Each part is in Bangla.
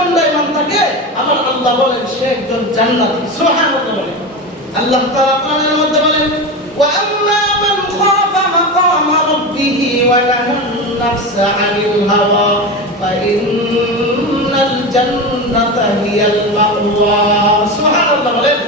দণ্ডায়মান থাকে, আমার আল্লাহ বলেন সে একজন জান্নাতি। সুবহানাল্লাহ বলেন। আল্লাহ তাআলা কোরআনের মধ্যে বলেন, ওয়া আম্মা মান খাফা মাকামা রাব্বিহি ওয়া নাহান নাফসা আনিল হাওয়া ফাইন্নাল জান্নাতা হিয়াল মাওয়া। সুবহানাল্লাহ বলেন।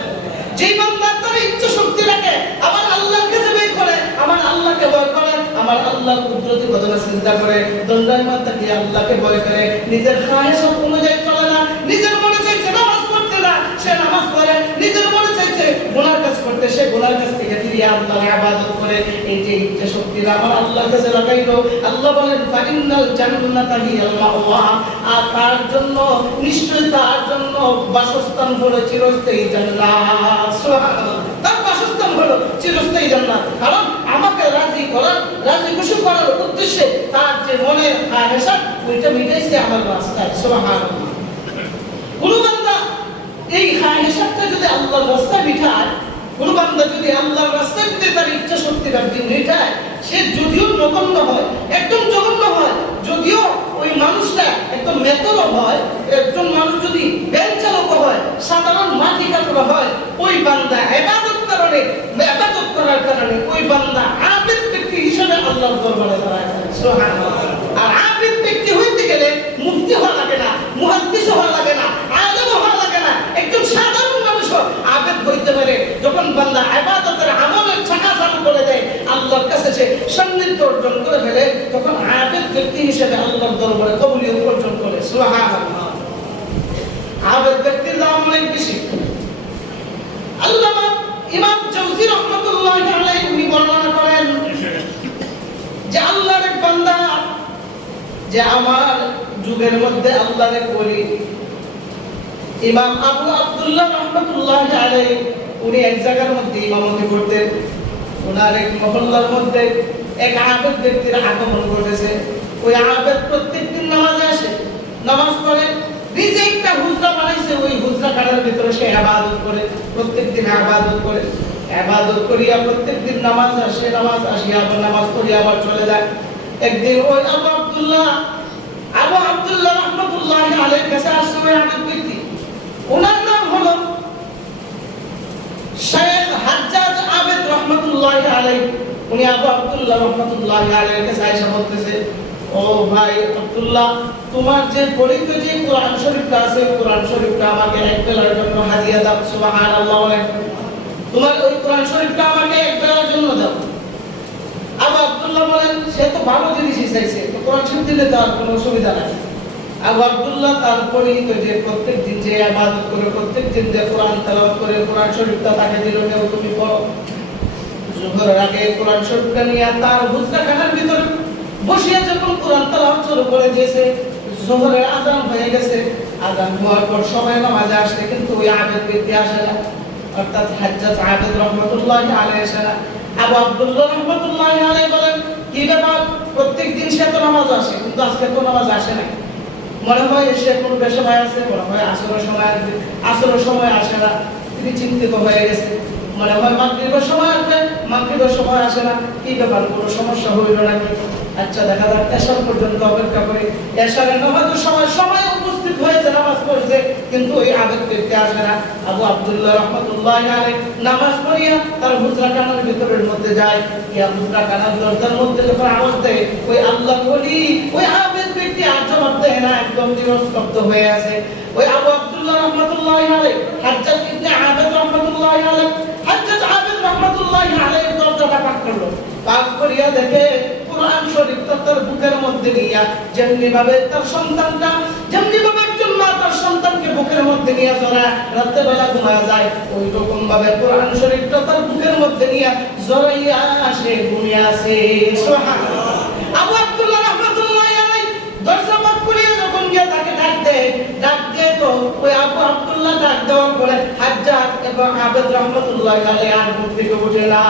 যে বান্দা তার ইচ্ছা শক্তি রাখে, আমার আল্লাহর কাছে ভয় করে, আমার আল্লাহকে ভয় করে, আমার আল্লাহর কুদরতি কথা চিন্তা করে, দণ্ডায়মান থাকে, আল্লাহকে ভয় করে, নিজের খায়েশাত অনুযায়ী চলে না, নিজের মনে চাইছে নামাজ পড়তে না, সে নামাজ পড়ে, নিজের মনে চাইছে গুনার কাজ করতে, সে গুনার কাজ থেকে ফিরে আল্লাহর ইবাদত করে। এই যে ইচ্ছা শক্তিটা আমার আল্লাহর কাছে লাগাইলো, আল্লাহ বলেন ফাইনাল জান্নাতা হিয়াল মাওয়া, আর তার জন্য নিশ্চয়ই তার জন্য বাসস্থান হলো চিরস্থায়ী জান্নাত। সুবহানাল্লাহ। তার বাসস্থান হলো চিরস্থায়ী জান্নাত। কারণ আমাকে রাজি করার, রাজি খুশি করার উদ্দেশ্যে তার যে মনের খায়েশাত ওইটা মিটাইছে আমার রাস্তায়। সুবহানাল্লাহ। কোন বান্দা এই খায়েশাতটা যদি আল্লাহর রাস্তায় মিটায়, কোন বান্দা যদি আল্লাহর রাস্তায় যদি তার ইচ্ছা শক্তিটা মিটায়, সে যদিও নগণ্য হয়, একদম জঘন্য হয়, যদিও ওই মানুষটা একদম মেতর হয়, একজন মানুষ যদি ব্যাংক চালক হয়, সাধারণ মাটি কাটরা হয়, ওই বান্দা ইবাদত করার কারণে ওই বান্দা আবেদ ব্যক্তি হিসেবে আল্লাহর দরবারে দাঁড়ায়। সুবহানাল্লাহ। আর আবেদ ব্যক্তি হইতে গেলে মুফতি হওয়া লাগে না, মুহাদ্দিস হওয়া লাগে না, আলেম হওয়া লাগে না, একজন সাধারণ মানুষও আবেদ হইতে পারে। যখন বান্দা ইবাদতের আমলের চাকা চালু করে দেয়, আল্লাহর কাছে সে সান্নিধ্য অর্জন করে ফেলে, তখন আবেদ ব্যক্তি হিসেবে আল্লাহর দরবারে কবুলিয়ত অর্জন করে। সুবহানাল্লাহ। আবেদ ব্যক্তির দাম অনেক বেশি। আল্লামা ইমাম জাওজি রাহমাতুল্লাহি আলাইহি উনি বর্ণনা করেন যে আল্লাহর এক বান্দা, যে আমার যুগের মধ্যে আল্লাহর এক ওলি ইমাম আবু আব্দুল্লাহ রাহমাতুল্লাহি আলাইহি, উনি এক জায়গার মধ্যে ইমামতি করতেন। ওনার এক মহল্লার মধ্যে এক আবেদ ব্যক্তির আগমন ঘটেছে। ওই আবেদ প্রত্যেকদিন নামাজে আসে, নামাজ পড়ে, নিজে একটা হুজরা বানাইছে, ওই হুজরা খানার ভিতরে সে ইবাদত করে, প্রত্যেকদিন ইবাদত করে, ইবাদত করিয়া প্রত্যেকদিন নামাজ আসে, নামাজ আসিয়া আবার নামাজ পড়িয়া আবার চলে যায়। একদিন ওই আবু আব্দুল্লাহ রাহমাতুল্লাহি আলাইহির কাছে আসছে ওই আবেদ ব্যক্তি। ওনার নাম হলো শেখ হাজ্জাজ আবেদ রাহমাতুল্লাহি আলাইহি। উনি আবু আব্দুল্লাহ রাহমাতুল্লাহি আলাইহির কাছে আয়েশা বলতেছে, ও ভাই আব্দুল্লাহ, তোমার যে পরিচিত যে কোরআন শরীফটা আছে, কোরআন শরীফটা আমাকে এক বেলার জন্য হাদিয়া দাও। সুবহানাল্লাহ বলেন। তোমার ওই কোরআন শরীফটা আমাকে এক বেলার জন্য দাও। আবু আব্দুল্লাহ বলেন, সে তো ভালো জিনিসই চাইছে, তো কোরআন শরীফ দিলে তার কোনো অসুবিধা নাই। আবু আব্দুল্লাহ তার পরিচিত যে প্রত্যেকদিন যে ইবাদত করে, প্রত্যেকদিন যে কোরআন তেলাওয়াত করে, কোরআন শরীফটা তাকে দিল, নেও তুমি পড়ো। জোহরের আগে কোরআন শরীফটা নিয়ে তার হুজরাখানার ভিতরে বসিয়া যখন কোরআন তেলাওয়াত শুরু করে দিয়েছে, জোহরের আযান হয়ে গেছে। আযান হওয়ার পর সবাই নামাজে আসছে, কিন্তু ওই আবেদ ব্যক্তি আসে না, অর্থাৎ হাজ্জাজ আবেদ রাহমাতুল্লাহি আলাইহি আসে না। আবু আব্দুল্লাহ রাহমাতুল্লাহি আলাইহি বলেন, কি ব্যাপার, প্রত্যেকদিন সে তো নামাজ আসে, কিন্তু আজকে তো নামাজ আসে না। মনে হয় সে কোন সময় আছে, মনে হয় আসরের সময় আসবে, আসরের সময় আসে না। তিনি চিন্তিত হয়ে গেছে, মনে হয় মাগরিবের সময় আসবে, মাগরিবের সময় আসে না। কি ব্যাপার, কোনো সমস্যা হইল নাকি? আচ্ছা দেখা যাক, এশার পর্যন্ত অপেক্ষা করি। এশারের নামাজের সময় উপস্থিত হয়েছে, নামাজ পড়ছে, কিন্তু ওই আবেদ ব্যক্তি আসে না। আবু আব্দুল্লাহ রাহমাতুল্লাহি আলাইহি নামাজ পড়িয়া তার হুজরাখানার ভিতরের মধ্যে যায়। ইয়া হুজরাখানার দরজার মধ্যে যখন আওয়াজ দেয়, ওই আল্লাহ ওলি ওই আবেদ ব্যক্তি আর জবাব দেয় না, একদম নিরস্তব্ধ হয়ে আছে। ওই আবু আব্দুল্লাহ রাহমাতুল্লাহি আলাইহি হাজ্জাজ ইবনে আবেদ রাহমাতুল্লাহি আলাইহি, হাজ্জাজ আবেদ রাহমাতুল্লাহি আলাইহি দরজাটা পাক করলো। পাক করিয়া দেখে কোরআন শরীফটা তার বুকের মধ্যে নিয়া, যেমনি ভাবে তার সন্তানটা, যেমনি ভাবে একজন মা তার সন্তানকে বুকের মধ্যে নিয়ে জড়ায় রাতের বেলা ঘুমায় যায়, ওই রকম ভাবে কোরআন শরীফটা তার বুকের মধ্যে নিয়ে জড়াইয়া সে ঘুমিয়ে আছে। সুবহানাল্লাহ। আবু আব্দুল্লাহ রাহমাতুল্লাহি আলাইহি দরজা পাক করিয়া যখন গিয়া তাকে ডাক দেয় তো ওই আবু আব্দুল্লাহ ডাক দেওয়ার পরে হাজ্জাজ এবং আবেদ রাহমাতুল্লাহি আলাইহি আর ঘুম থেকে উঠে না।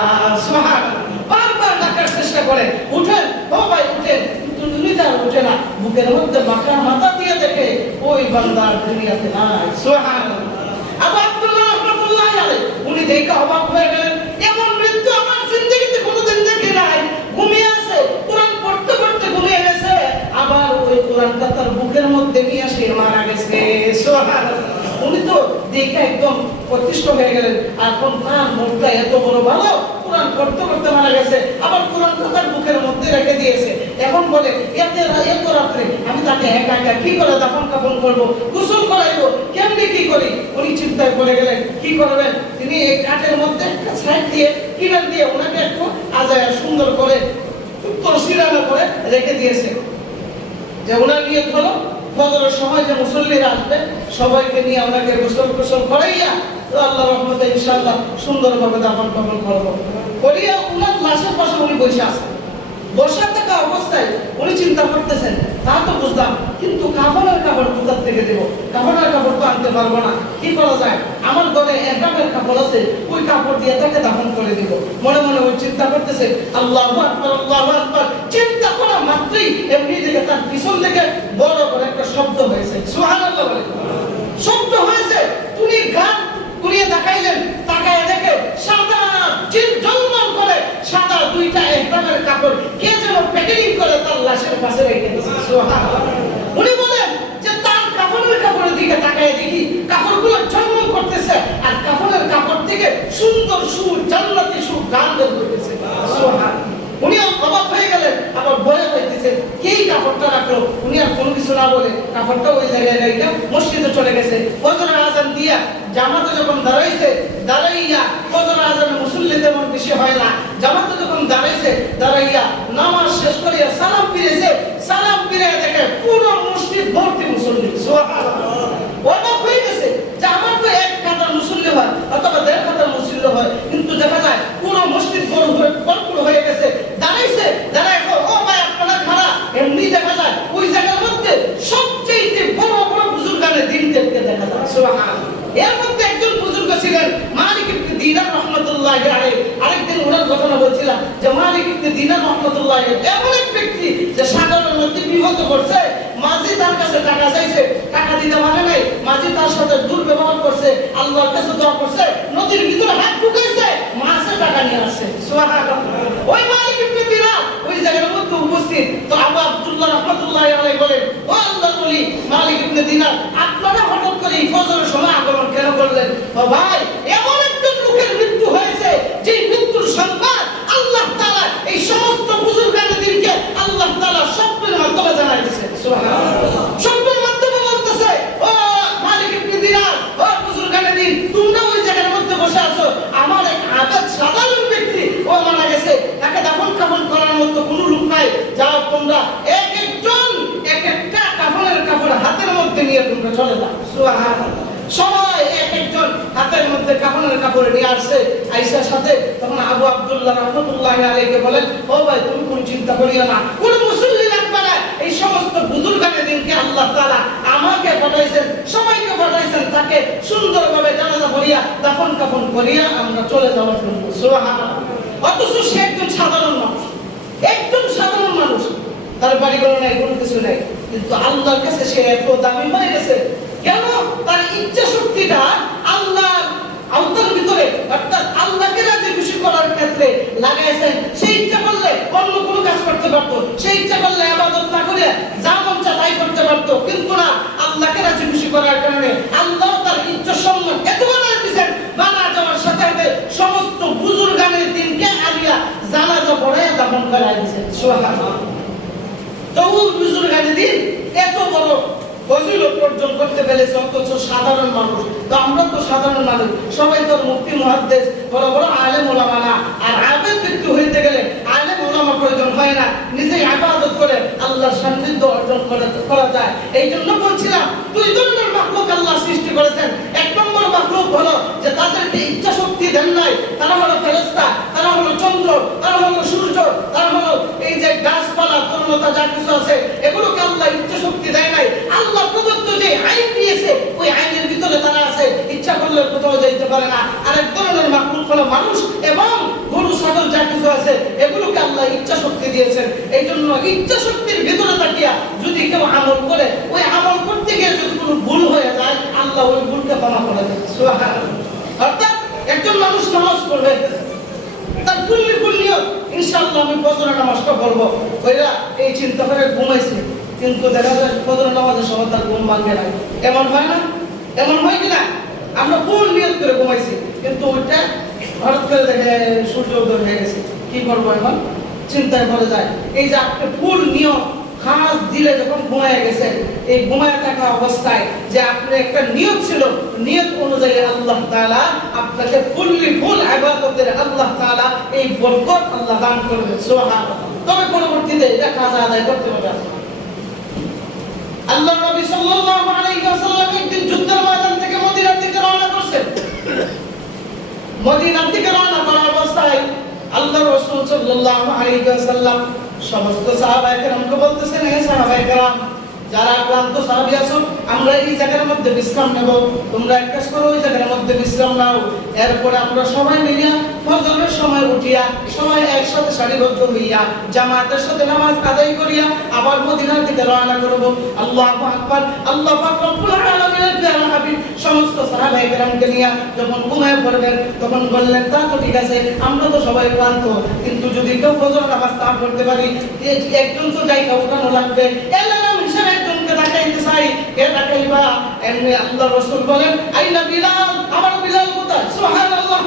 সুবহানাল্লাহ। বারবার ডাকার চেষ্টা করে, উঠেন ও ভাই উঠেন, কিন্তু উনি তার উঠে না। বুকের মধ্যে মাথা দিয়ে দেখে ওই বান্দা দুনিয়াতে নাই। সুবহানাল্লাহ। আবু আব্দুল্লাহ রাহমাতুল্লাহি আলাইহি উনি দেখে অবাক হয়ে গেলেন, এমন মৃত্যু আমার জিন্দেগিতে কোনোদিন দেখি নাই। ঘুমিয়ে আছে, কোরআন পড়তে পড়তে ঘুমিয়ে গেছে, আবার ওই কোরআনটা তার বুকের মধ্যে মধ্যে নিয়ে আসে মারা গেছে। সুবহানাল্লাহ। উনি তো দেখে একদম প্রতিষ্ঠ হয়ে গেলেন। এখন তার মুখটা এত বড় ভালো, কোরআন পড়তে পড়তে মারা গেছে, আবার কোরআন তার বুকের মধ্যে রেখে দিয়েছে। এখন বলে এত রাত্রে আমি তাকে একা একা কি করে দাফন কাফন করবো, গোসল করাইবো, কেমনি কি করি? উনি চিন্তায় পড়ে গেলেন কি করবেন। তিনি এই কাঠের মধ্যে একটা সাইড দিয়ে কিনার দিয়ে ওনাকে একটু আজায়া সুন্দর করে উত্তর সিরানা করে রেখে দিয়েছে। যে ওনার নিয়ত হলো ফজরের সময় যে মুসল্লিরা আসবে সবাইকে নিয়ে ওনাকে গোসল করাইয়া তো আল্লাহ রহমতে ইনশাআল্লাহ সুন্দরভাবে দাফন কাফন করবো করিয়া ওনার লাশের পাশে উনি বসে আছেন। বসে থাকা অবস্থায় উনি চিন্তা করতেছেন, তা তো বুঝলাম, কিন্তু কাপড়ের কাপড় কোথা থেকে দেবো? কাপড়ের কাপড় তো আনতে পারবো না, কি করা যায়? আমার ঘরে একামের কাপড় আছে, ওই কাপড় দিয়ে তাকে দাফন করে দিব। মনে মনে ওই চিন্তা করতেছে, আল্লাহু আকবার, আল্লাহু আকবার। চিন্তা করা মাত্রই এমনি থেকে তার পিছন থেকে বড় করে একটা শব্দ হয়েছে। সুবহানাল্লাহ বলে শব্দ হয়েছে। উনি গান ঘুরিয়ে তাকাইলেন, তাকায় দেখে সাদা ঝলমল করে সাদা দুইটা এহরামের কাপড় কে যেন প্যাকেজিং করে তার লাশের পাশে রেখে দিয়েছে। সুবহানাল্লাহ। উনি বলেন যে তার কাপড়ের দিকে তাকায় দেখি কাপড়গুলো ঝলমল করতেছে, আর কাপড়ের কাপড় থেকে সুন্দর সুর, জান্নাতি সুর গান বের করতেছে। সুবহানাল্লাহ। উনি অবাক হয়ে গেলেন, আবার ভয় হইতেছে কে কাপড়টা রাখলো। উনি আর কোনো কিছু না বলে কাপড়টা ওই জায়গায় রেখে মসজিদে চলে গেছে। ফজরের আযান দিয়া জামাতে যখন দাঁড়াইয়া ফজরের আযানে মুসল্লি তেমন বেশি হয় না, জামাতে যখন দাঁড়াইয়া নামাজ শেষ করিয়া সালাম ফিরে দেখে পুরো মসজিদ ভর্তি মুসল্লি। সুবহানাল্লাহ। অবাক হয়ে গেছে যে আমার তো এক কাতার মুসল্লি হয় অথবা দেড় কাতার মুসল্লি হয়, কিন্তু দেখা যায় পুরো মসজিদ ভরপুর হয়ে গেছে। দাঁড়ায় ও ভাই আপনারা খাড়া, এমনি দেখা যায় ওই জায়গার মধ্যে সবচেয়ে বড় বড় বুজুর্গানের দিনদেরকে দেখা যায়। সুবহানাল্লাহ। এর মধ্যে একজন বুজুর্গ ছিলেন মালিক ইবনে দিনার রাহমাতুল্লাহি আলাইহি। আরেকদিন ওনার ঘটনা বলছিলাম যে মালিক ইবনে দিনার রাহমাতুল্লাহি আলাইহি এমন এক ব্যক্তি যে সাগরের মধ্যে বিপদ করছে, মাঝি তার কাছে টাকা চাইছে, টাকা দিতে পারে নাই, মাঝি তার সাথে দুর্ব্যবহার করছে, আল্লাহর কাছে দোয়া করছে, নদীর ভিতরে হাত ঢুকাইছে, মাছে টাকা নিয়ে আসছে। সুবহানাল্লাহ। ওই মালিক ইবনে দিনার ওই জায়গার মধ্যে উপস্থিত। তো আবু আব্দুল্লাহ রাহমাতুল্লাহি আলাইহি বলেন, ও আল্লাহর ওলি মালিক ইবনে দিনার, আপনারা হঠাৎ করে ফজরের সময় আগমন কেন করলেন? ও ভাই, এমন একজন লোকের মৃত্যু হয়েছে যে মৃত্যুর সংবাদ আল্লাহ তাআলা এই সমস্ত বুজুর্গানের দিনকে আল্লাহ তাআলা স্বপ্নের মাধ্যমে জানাই দিয়েছেন। সুবহানাল্লাহ। স্বপ্নের মাধ্যমে বলতেছে, ও মালিক ইবনে দিনার, ও বুজুর্গানের দিন, তোমরা ওই জায়গার মধ্যে বসে আছো, আমার এক আবেদ সাধারণ ব্যক্তি ও মারা গেছে, তাকে দাফন কাফন করার মতো কোনো লোক নাই, যাও তোমরা একজন এক একটা কাফনের কাপড় হাতের মধ্যে নিয়ে তোমরা চলে যাও। সুবহানাল্লাহ। সবাই একজন হাতের মধ্যে কাফনের কাপড় নিয়ে আসছে। আয়েশার সাথে তখন আবু আব্দুল্লাহ রাহমাতুল্লাহি আলাইহি বলেন, ও ভাই তুমি কোনো চিন্তা করিও না, কোন মুসল্লি লাগবে না, এই সমস্ত বুজুর্গানের দিনকে আল্লাহ তাআলা আমাকে পাঠাইছেন, সবাইকে পাঠাইছেন, তাকে সুন্দরভাবে জানাজা করিয়া দাফন কাফন করিয়া আমরা চলে যাওয়ার জন্য। সুবহানাল্লাহ। অথচ সে একজন সাধারণ মানুষ, তার বাড়িঘর নাই, কোনো কিছু নাই, কিন্তু আল্লাহর কাছে সে এত দামি হয়ে গেছে। কেন? তার ইচ্ছা শক্তিটা আল্লাহ আওতার ভিতরে, অর্থাৎ আল্লাহকে রাজি খুশি করার ক্ষেত্রে লাগাইছেন। সে ইচ্ছা করলে অন্য কোনো কাজ করতে পারতো, সে ইচ্ছা করলে ইবাদত না করে যা মন চায় তাই করতে পারতো, কিন্তু না, আল্লাহকে রাজি খুশি করার কারণে আল্লাহ তার ইচ্ছা সম্মান এত বানায় দিয়েছেন, বানা যাওয়ার সাথে সাথে সমস্ত বুজুর্গানের দিনকে আলিয়া জানাজা পড়ায় দাফন করায় দিয়েছেন। সুবহানাল্লাহ। তো বুজুর্গানের দিন এত বড় ফজিলত অর্জন করতে পেরেছে, অথচ সাধারণ মানুষ। তো আমরা তো সাধারণ মানুষ, সবাই তো মুফতি মুহাদ্দিস বড় বড় আলেম ওলামা না। আর আবেদ ব্যক্তি হইতে গেলে আলেম ওলামা প্রয়োজন হয় না, নিজেই ইবাদত করে আল্লাহর সান্নিধ্য অর্জন করা যায়। এই জন্য বলছিলাম দুই ধরনের মাখলুক আল্লাহ সৃষ্টি করেছেন। এক নম্বর মাখলুক হলো যে তাদেরকে ইচ্ছা শক্তি দেন নাই, তারা হলো ফেরেশতা, তারা হলো চন্দ্র, তারা হলো সূর্য, তারা হলো এই যে গাছপালা তরুণতা যা কিছু আছে, এগুলোকে আল্লাহ ইচ্ছা শক্তি দেয় নাই। আল্লাহ প্রদত্ত যে আইন দিয়েছে ওই আইনের ভিতরে তারা আছে, ইচ্ছা করলে কোথাও যেতে পারে না। আরেক ধরনের মাখলুক হলো মানুষ এবং গরু ছাগল যা কিছু আছে, এগুলোকে আল্লাহ ইচ্ছা শক্তি দিয়েছেন। এই জন্য ইচ্ছা শক্তির ভিতরে তাকিয়া যদি কেউ আমল করে, ওই আমল করতে গিয়ে যদি কোনো ভুল হয়ে যায়, আল্লাহ ওই ভুলকে ক্ষমা করে দেন। সুবহানাল্লাহ। অর্থাৎ একজন মানুষ নামাজ পড়বে, তার ফুল নিয়ত ইনশাআল্লাহ আমি ফজরের নামাজটা পড়বো, ওইরা এই চিন্তা করে ঘুমাইছে, কিন্তু দেখা যায় ফজর নামাজের সময় তার ঘুম ভাঙে না। এমন হয় না? এমন হয় কিনা? আমরা ফুল নিয়ত করে ঘুমাইছি, কিন্তু ওইটা হঠাৎ করে দেখে সূর্য উদয় হয়ে গেছে, কি করবো এখন? চিন্তায় পড়ে যায়। এই যে আপনি ফুল নিয়ত খাস দিলে যখন ঘুমায় গেছে, এই ঘুমায় থাকা অবস্থায় যে আপনার একটা নিয়ত ছিল, নিয়ত অনুযায়ী আল্লাহ তাআলা আপনাকে ফুল ইবাদতের আল্লাহ তাআলা এই বরকত আল্লাহ দান করবে। সুবহানাল্লাহ। তবে পরবর্তীতে এটা কাজা আদায় করতে হবে। আল্লাহ নবী সাল্লাল্লাহু আলাইহি ওয়াসাল্লাম একদিন যুদ্ধের ময়দান থেকে মদিনার দিকে রওনা করছেন। মদিনার দিকে রওনা করার অবস্থায় আল্লাহ রাসূল সাল্লাল্লাহু আলাইহি ওয়াসাল্লাম সমস্ত সাহাবায়ে কেরামকে বলতেছেন, হে সাহাবায়ে কেরাম, যারা ক্লান্ত সাহাবী আছো, আমরা এই জায়গার মধ্যে বিশ্রাম নেব, তোমরা এক কাজ করো, ওই জায়গার মধ্যে বিশ্রাম নাও। এরপরে আমরা সবাই মিলিয়া ফজরের সময় উঠিয়া সবাই একসাথে সারিবদ্ধ হইয়া জামাতের সাথে নামাজ আদায় করিয়া আবার মদিনার দিকে রওনা করব। আল্লাহু আকবার। আল্লাহ পাক রব্বুল আলামিনের প্যারা হাবিব সমস্ত সাহাবায়ে কেরামকে নিয়ে যখন ঘুমিয়ে পড়বেন, তখন বললেন, তা তো ঠিক আছে, আমরা তো সবাই ক্লান্ত, কিন্তু যদি কেউ ফজর নামাজ তা পড়তে পারি, একজন তো জায়গা উঠানো লাগবে। এলাম হিসেবে একজনকে ডাকাইতে চাই, কে ডাকাইবা? এমনি আল্লাহ রাসূল বলেন, আইনা বিলাল, আমার বিলাল কোথায়? সুবহানাল্লাহ।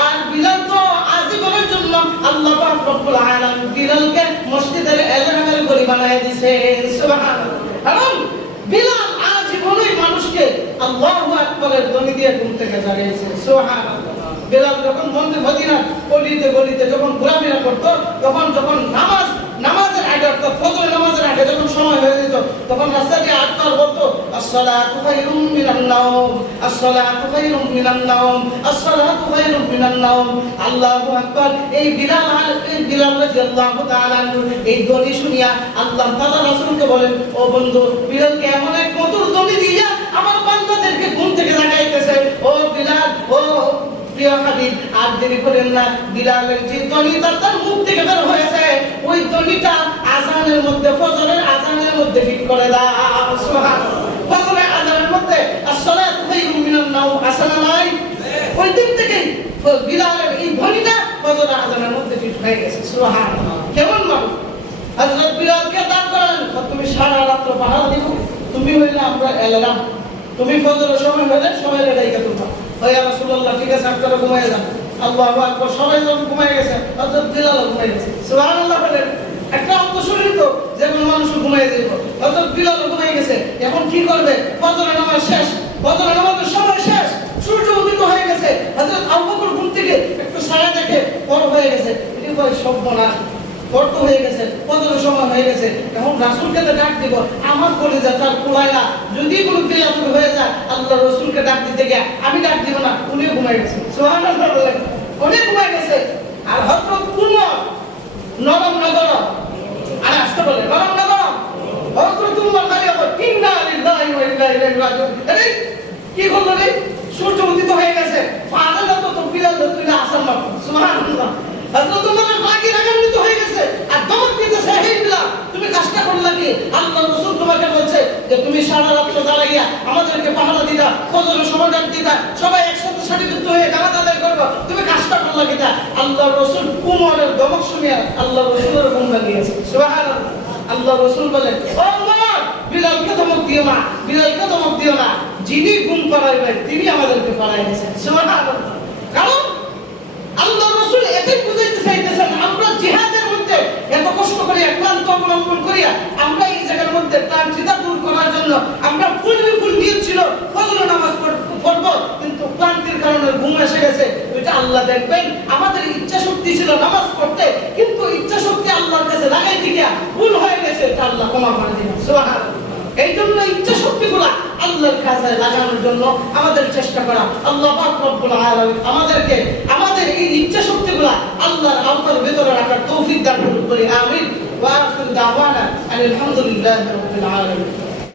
আর বিলাল তো আজীবনের জন্য আল্লাহ পাক রব্বুল আলামিন বিলালকে মসজিদের এলামের গলি বানায় দিয়েছে। সুবহানাল্লাহ। কারণ বিলাল আজীবনই মানুষকে আল্লাহু আকবারের ধ্বনি দিয়ে ঘুম থেকে জাগিয়েছে। সুবহানাল্লাহ। বিলাল যখন মদিনার গলিতে গলিতে যখন ঘোরাফেরা করতো, যখন নামাজের আগে, অর্থাৎ ফজর নামাজের আগে যখন সময় হয়ে যেত, তখন রাস্তা দিয়ে আটবার বলতো, আসসালাতু খায়রুম মিনান নাওম, আসসালাতু খায়রুম মিনান নাওম, আসসালাতু খায়রুম মিনান নাওম। আল্লাহু আকবার। এই বিলাল রাদিয়াল্লাহু তাআলা এই ধ্বনি শুনিয়া আল্লাহ তাআলা রাসূলকে বলেন, ও বন্ধু, বিলালকে এমন এক মধুর ধ্বনি দিয়া আমার বান্দাদেরকে ঘুম থেকে জাগাইতেছে। ও বিলাল, ও প্রিয় হাবিব, আর দেরি করেন না, বিলালের যে ধ্বনি তার মুখ থেকে বের হয়েছে, ওই ধ্বনিটা আযানের মধ্যে, ফজরের আযানের মধ্যে ফিট করে দাও। সুবহানাল্লাহ। ফজরের আযানের মধ্যে আসসালাতু খায়রুম মিনান নাওম আসনা নাই, ওই দিন থেকে বিলালের এই ধ্বনিটা ফজরের আযানের মধ্যে ফিট হয়ে গেছে। সুবহানাল্লাহ। কেমন মানুষ! হযরত বিলালকে দান করেন, তুমি সারা রাত পাহারা দিও, তুমি হইলে আমরা এলাম, তুমি ফজরের সময় হলে সবাই রেডাইকা তোমরা, ইয়া রাসূলুল্লাহ, ঠিক আছে, আপনারা ঘুমিয়ে যান। আল্লাহু আকবার। সবাই যখন ঘুমিয়ে গেছে, হযরত বিলালও ঘুমিয়ে গেছে। সুবহানাল্লাহ বলেন। একটা অন্তঃশরীর তো যেমন মানুষ ঘুমিয়ে যাইব, হযরত বিলালও ঘুমিয়ে গেছে। এখন কি করবে? ফজরের নামাজ শেষ, ফজরের নামাজের সময় শেষ, সূর্য উদিত হয়ে গেছে। হযরত আবু বকর ঘুম থেকে একটু ছায়া দেখে বড় হয়ে গেছে, এটি কয় সর্বনাশ, বড় হয়ে গেছে, ফজরের সময় হয়ে গেছে। এখন রাসূলকে তো ডাক দিব, আমার কলিজা তার কুলাইলা, যদি কোনো ক্রিয়াতুর হয়ে যায়, আল্লাহ রাসূলকে ডাক দিতে গিয়া আমি ডাক দিব না, উনিও ঘুমাই গেছে। সুবহানাল্লাহ বলেন। উনি ঘুমাই গেছে। আর হযরত উমর নরম না গরম? আর আসতে বলে নরম না গরম? হযরত উমর খালি বলে, ইন্না লিল্লাহি ওয়া ইন্না ইলাইহি রাজিউন। আরে কি হলো রে? সূর্য উদিত হয়ে গেছে, ফাজল তো বিলাল তুই না আসল না। সুবহানাল্লাহ। হযরত উমরের রাগে রাগান্বিত হয়ে গেছে, আর ধমক দিতেছে, হে বিলাল, তুমি কাজটা করলা কি? আল্লাহ রাসূল তোমাকে বলছে যে তুমি সারা রাত দাঁড়াইয়া আমাদেরকে পাহারা দিতা, ফজরের সময় ডাক দিতা, সবাই একসাথে সারিবদ্ধ হয়ে নামাজ আদায় করব, তুমি কাজটা করলা কি? আল্লাহ রাসূল উমরের ধমক শুনিয়া আল্লাহ রাসূলের ঘুম ভাঙিয়েছে। সুবহানাল্লাহ। আল্লাহ রাসূল বলেন, ও উমর, বিলালকে ধমক দিও না, বিলালকে ধমক দিও না, যিনি ঘুম পাড়াইবেন তিনি আমাদেরকে পাড়াই দিয়েছেন। সুবহানাল্লাহ। কারণ আল্লাহ রাসূল এটাই বুঝাইতে চাইতেছেন, আমরা জিহাদের মধ্যে এত কষ্ট করি, ক্লান্ত অবলম্বন করিয়া আমরা এই জায়গার মধ্যে ক্লান্তিতা দূর করার জন্য আমরা ফুল নিয়ত ছিল ফজর নামাজ পড়ব, কিন্তু ক্লান্তির কারণে ঘুম এসে গেছে। ওইটা আল্লাহ দেখবেন। আমাদের ইচ্ছা শক্তি ছিল নামাজ পড়তে, কিন্তু ইচ্ছা শক্তি আল্লাহর কাছে লাগাইতে গিয়া ভুল হয়ে গেছে, এটা আল্লাহ ক্ষমা করে দিবেন। সুবহানাল্লাহ। এই জন্য ইচ্ছা শক্তিগুলা আল্লাহর কাছে লাগানোর জন্য আমাদের চেষ্টা করা। আল্লাহ পাক রব্বুল আলামিন আমাদেরকে আমাদের এই ইচ্ছা শক্তিগুলা আল্লাহর আওতার ভিতরে রাখার তৌফিক দান করুন। আমিন। ওয়া আখিরু দাওয়ানা আলহামদুলিল্লাহি রাব্বিল আলামিন।